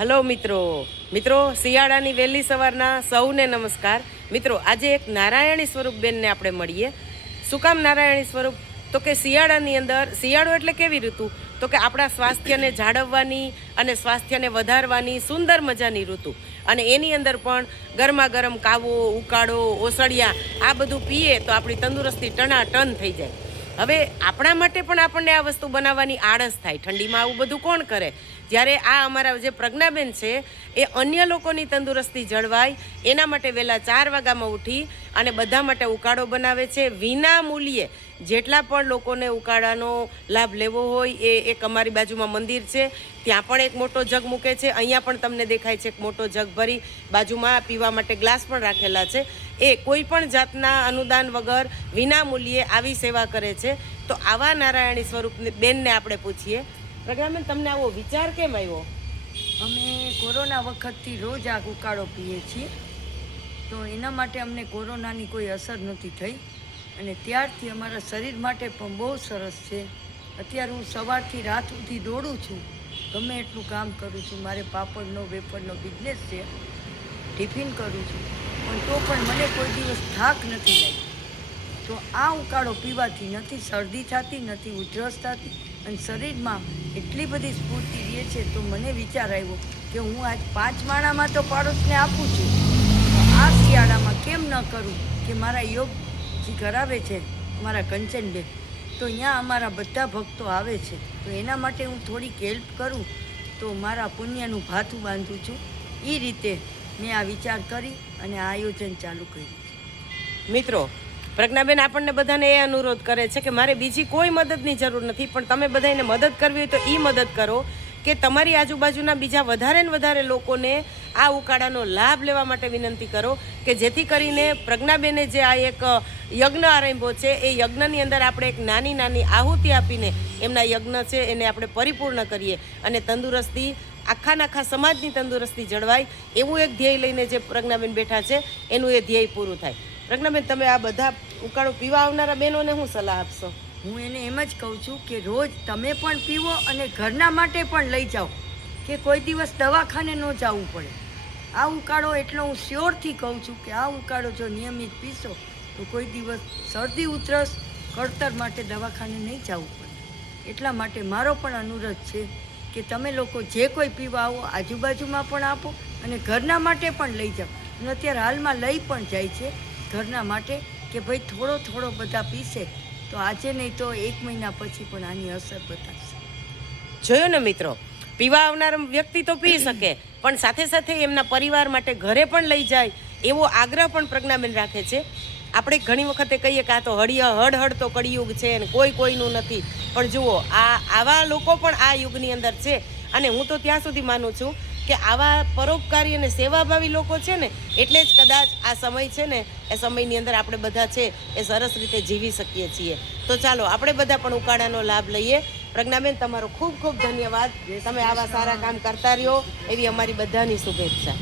Hello મિત્રો શિયાળાની વહેલી સવારના સૌને નમસ્કાર। મિત્રો આજે એક નારાયણી સ્વરૂપ બેનને આપણે મળીએ। શું કામ નારાયણી સ્વરૂપ? તો કે શિયાળાની અંદર શિયાળો એટલે કેવી ઋતુ? તો કે આપણા સ્વાસ્થ્યને જાળવવાની અને સ્વાસ્થ્યને વધારવાની સુંદર મજાની ઋતુ, અને એની અંદર પણ ગરમા ગરમ કાવો, ઉકાળો, ઓસળિયા આ બધું પીએ તો આપણી તંદુરસ્તી ટનાટન થઈ જાય। હવે આપણા માટે પણ આપણને આ વસ્તુ બનાવવાની આળસ થાય। ઠંડીમાં આવું બધું કોણ કરે? જ્યારે આ અમારા જે પ્રજ્ઞાબેન છે એ અન્ય લોકોની તંદુરસ્તી જળવાય એના માટે વહેલા 4 વાગ્યામાં ઉઠી અને બધા માટે ઉકાળો બનાવે છે વિના મૂલ્યે। જેટલા પણ લોકોને ઉકાળાનો લાભ લેવો હોય એ એક અમારી બાજુમાં મંદિર છે, ત્યાં પણ એક મોટો જગ મૂકે છે। અહીંયા પણ તમને દેખાય છે એક મોટો જગ ભરી, બાજુમાં પીવા માટે ગ્લાસ પણ રાખેલા છે। એ કોઈ પણ જાતના અનુદાન વગર વિના મૂલ્યે આવી સેવા કરે છે। તો આવા નારાયણી સ્વરૂપ બેનને આપણે પૂછીએ, પ્રજ્ઞાબેન તમને આવો વિચાર કેમ આવ્યો? અમે કોરોના વખતથી રોજ આ ઉકાળો પીએ છીએ, તો એના માટે અમને કોરોનાની કોઈ અસર નથી થઈ અને ત્યારથી અમારા શરીર માટે પણ બહુ સરસ છે। અત્યારે હું સવારથી રાત સુધી દોડું છું, ગમે એટલું કામ કરું છું। મારે પાપડનો વેફરનો બિઝનેસ છે, ટિફિન કરું છું, પણ તો પણ મને કોઈ દિવસ થાક નથી લાગ્યો। તો આ ઉકાળો પીવાથી નથી શરદી થતી, નથી ઉધરસ થતી અને શરીરમાં એટલી બધી સ્ફૂર્તિ રહે છે। તો મને વિચાર આવ્યો કે હું આજ 5 માણામાં તો પાડોશને આપું છું, તો આ શિયાળામાં કેમ ન કરું કે મારા યોગ જે કરાવે છે મારા કંચનબેન, તો અહીંયા અમારા બધા ભક્તો આવે છે, તો એના માટે હું થોડીક હેલ્પ કરું તો મારા પુણ્યનું ભાથું બાંધું છું। એ રીતે મેં આ વિચાર કરી અને આ આયોજન ચાલુ કર્યું। મિત્રો પ્રજ્ઞાબેન આપણને બધાને એ અનુરોધ કરે છે કે મારે બીજી કોઈ મદદની જરૂર નથી, પણ તમે બધાને મદદ કરવી હોય તો એ મદદ કરો કે તમારી આજુબાજુના બીજા વધારે ને વધારે લોકોને આ ઉકાળાનો લાભ લેવા માટે વિનંતી કરો, કે જેથી કરીને પ્રજ્ઞાબેને જે આ એક યજ્ઞ આરંભ્યો છે એ યજ્ઞની અંદર આપણે એક નાની નાની આહુતિ આપીને એમના યજ્ઞ છે એને આપણે પરિપૂર્ણ કરીએ અને તંદુરસ્તી આખા સમાજની તંદુરસ્તી જળવાય એવું એક ધ્યેય લઈને જે પ્રજ્ઞાબેન બેઠા છે એનું એ ધ્યેય પૂરું થાય। પ્રજ્ઞાબેન તમે આ બધા ઉકાળો પીવા આવનારા બહેનોને શું સલાહ આપશો? હું એને એમ જ કહું છું કે રોજ તમે પણ પીવો અને ઘરના માટે પણ લઈ જાઓ, કે કોઈ દિવસ દવાખાને ન જવું પડે। આ ઉકાળો એટલો હું શ્યોરથી કહું છું કે આ ઉકાળો જો નિયમિત પીશો તો કોઈ દિવસ શરદી ઉધરસ કળતર માટે દવાખાને નહીં જવું પડે। એટલા માટે મારો પણ અનુરોધ છે કે તમે લોકો જે કોઈ પીવા આવો આજુબાજુમાં પણ આપો અને ઘરના માટે પણ લઈ જાઓ। અને અત્યારે હાલમાં લઈ પણ જાય છે ઘરના માટે કે ભાઈ થોડો બધા પીશે તો આજે નહીં તો 1 મહિના પછી પણ આની અસર બતાવશે। જોયું ને મિત્રો, પીવા આવનાર વ્યક્તિ તો પી શકે પણ સાથે સાથે એમના પરિવાર માટે ઘરે પણ લઈ જાય એવો આગ્રહ પણ પ્રજ્ઞાબેન રાખે છે। આપણે ઘણી વખતે કહીએ કે આ તો હડ તો કળિયુગ છે અને કોઈનું નથી, પણ જુઓ આવા લોકો પણ આ યુગની અંદર છે। અને હું તો ત્યાં સુધી માનું છું કે આવા પરોપકારી અને સેવાભાવી લોકો છે ને એટલે જ કદાચ આ સમય છે ને એ સમયની અંદર આપણે બધા છે એ સરસ રીતે જીવી શકીએ છીએ। તો ચાલો આપણે બધા પણ ઉકાળાનો લાભ લઈએ। પ્રજ્ઞાબેન તમારો ખૂબ ખૂબ ધન્યવાદ, તમે આવા સારા કામ કરતા રહ્યો એવી અમારી બધાની શુભેચ્છા।